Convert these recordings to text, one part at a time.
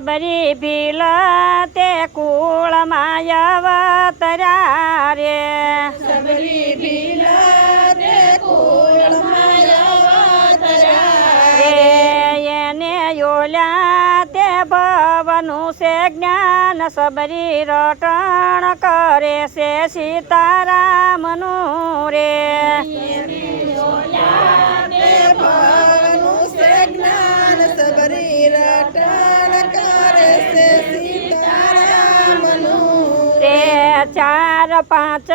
સબરી ભીલ તે કુળ અવતર્યા રે. સબરી ભીલ તે કુળ અવતરા રે. એને યોલ્યા તે ભવનું છે જ્ઞાન સબરી રટણ કરે છે સીતારામનું રે. તે તે ચાર પાંચ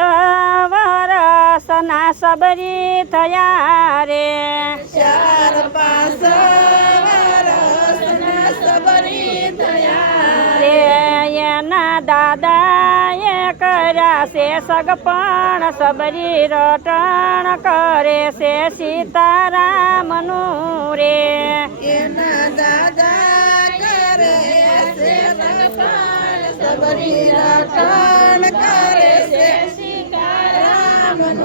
વરસના સબરી થયા રે. ચાર પાંચ વરસના સબરી થયા રે. એના દાદાએ કર્યા છે સગપણ સબરી રટણ કરે છે સીતારામનું રે. એના દાદા રટણ કરે છે. સીતારામનું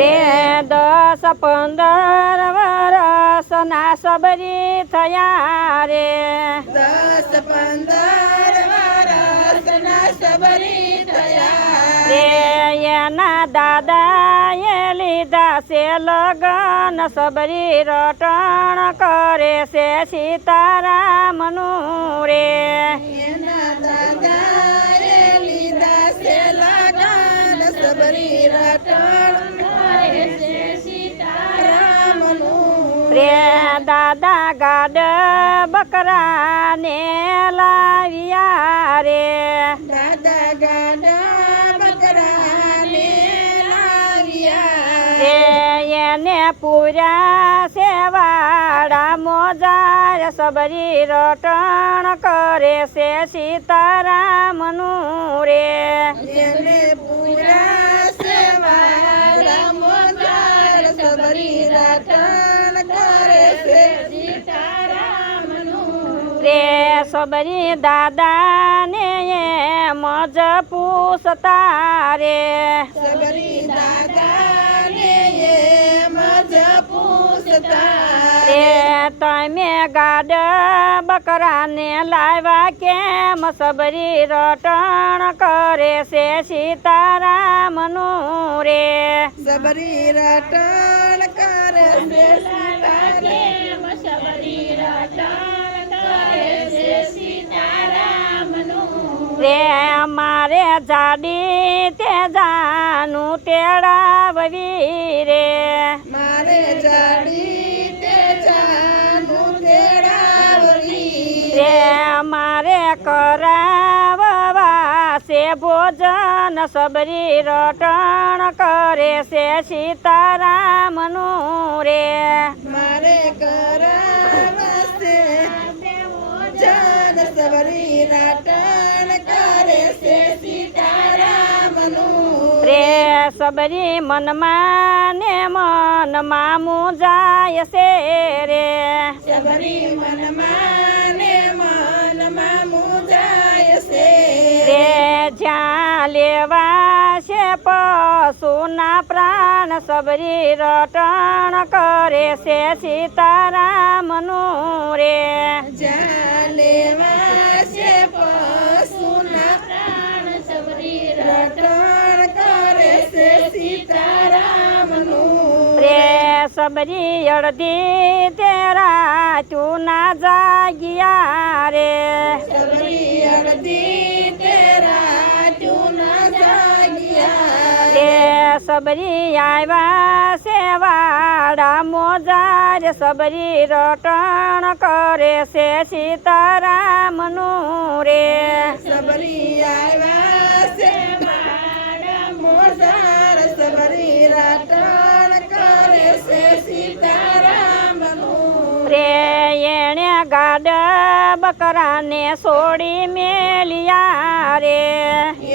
રે દસ પંદર વરસના સબરી થયા રે. દસ પંદર વરસના સબરી થયા. રે એના દાદાએ લીધા છે લગન સબરી રટણ કરે છે સીતારામનું રે. રે દાદા ગાડ બકરાને લાવ્યા રે. દાદા એને પૂર્યા સેવાડા મોજાર સબરી રટણ કરે છે સીતારામનું રે. પૂરા સેવા મોજાર સબરી રટણ કરે છે રે સબરી દાદાને એમ જ પૂછતા રે. રે. તમે ગાડ બકરાને લાવ્યા કેમ? સબરી રટણ કરે છે સીતારામનું રે. સબરી રટણ કરે છે સીતારામ. સબરી રટણ કરે છે સીતારામનું રે મારે જાડી તે જાનું તેડાવવી રે. છે ભોજન સબરી રટણ કરે છે સીતારામનું રે. મારે કરાવશે જાન સબરી રટણ કરે છે સીતારામનું રે સબરી મનમાં ને મનમાં મુજાય છે રે. સબરી મનમાં જ્યાં લેવા છે પશુના પ્રાણ સબરી રટણ કરે છે સીતારામનું રે. જ્યાં લેવા છે પશુના સબરી અડધી તેરા ચૂના જાગ્યા રે. સબરી અડધી તેરા ચૂના જાગ્યા રે સબરી આવ્યા સેવાડા મોજાર સબરી રટણ કરે છે સીતારામનું રે. સબરી આવ્યા બકરાને છોડી મેલિયા રે.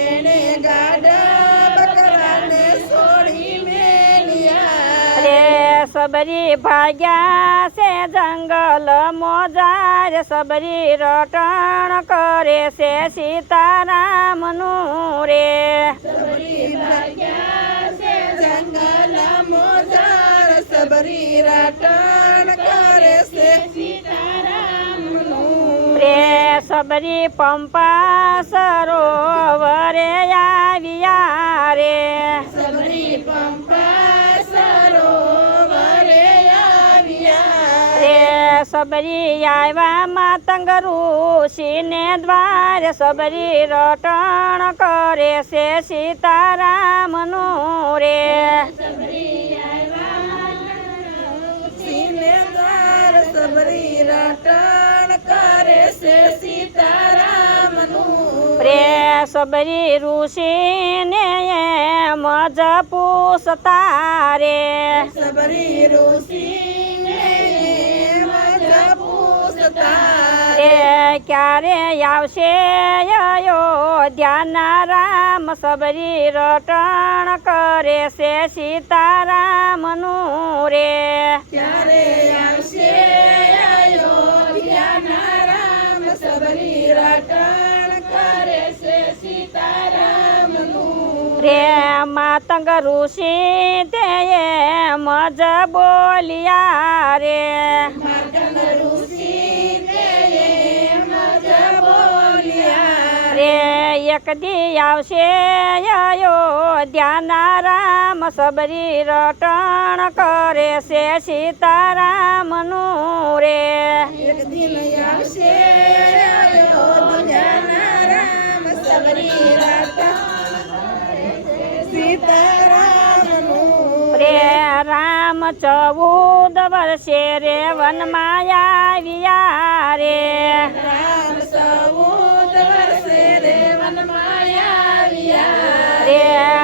એને ગાડા બકરાને છોડી મેલિયા રે સબરી ભાગ્યા છે જંગલ મોજાર. સબરી રટણ કરે છે સીતારામનું રે. સબરી ભાગ્યા છે જંગલ મોજાર. સબરી રટણ કરે છે સબરી પંપા સરોવરે આવ્યા રે. સબરી પંપા સરોવરે આવ્યા રે સબરી આવ્યા માતંગ ઋષિને દ્વારે સબરી રટણ કરે છે સીતારામનું રે. સિનેદાર સબરી રાટણ સબરી ઋષિને એમ જ પૂછતા રે સબરી રે ક્યારે આવશે ધ્યાન રામ સબરી રટણ કરે છે સીતારામનું રે ક્યારે આવશે રે. માતંગ ઋષિ તે મજ બોલિયા રે. રે એક દી આવશે અયોધ્યાના રામ સબરી રટણ કરે છે સીતારામનું રે. ચૌદ વર્ષે રે માયા વિયા રે. રામ સૌદ વર્ષે રે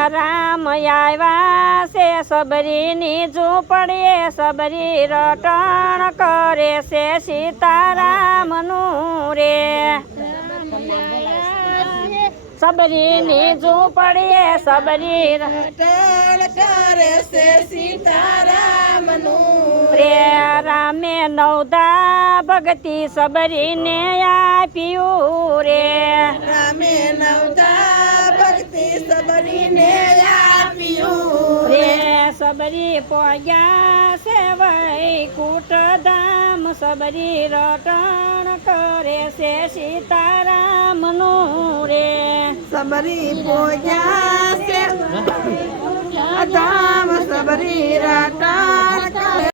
રામ આવ્યા છે સબરીની ઝૂંપડીએ સબરી રટણ કરે છે સીતારામનું રે. સબરીની ઝૂંપડીએ સબરી રટણ કરે છે સીતારામનું. રે રામે નવદા ભક્તિ સબરીને આપ્યું રે. રામે નવતા ભક્તિ સબરીને આપ્યું રે. સબરી છે વૈકુટ ધામ સબરી રટણ કરે છે સીતારામનું રે. સબરી પૂજા છે. ધામ સબરી રટણ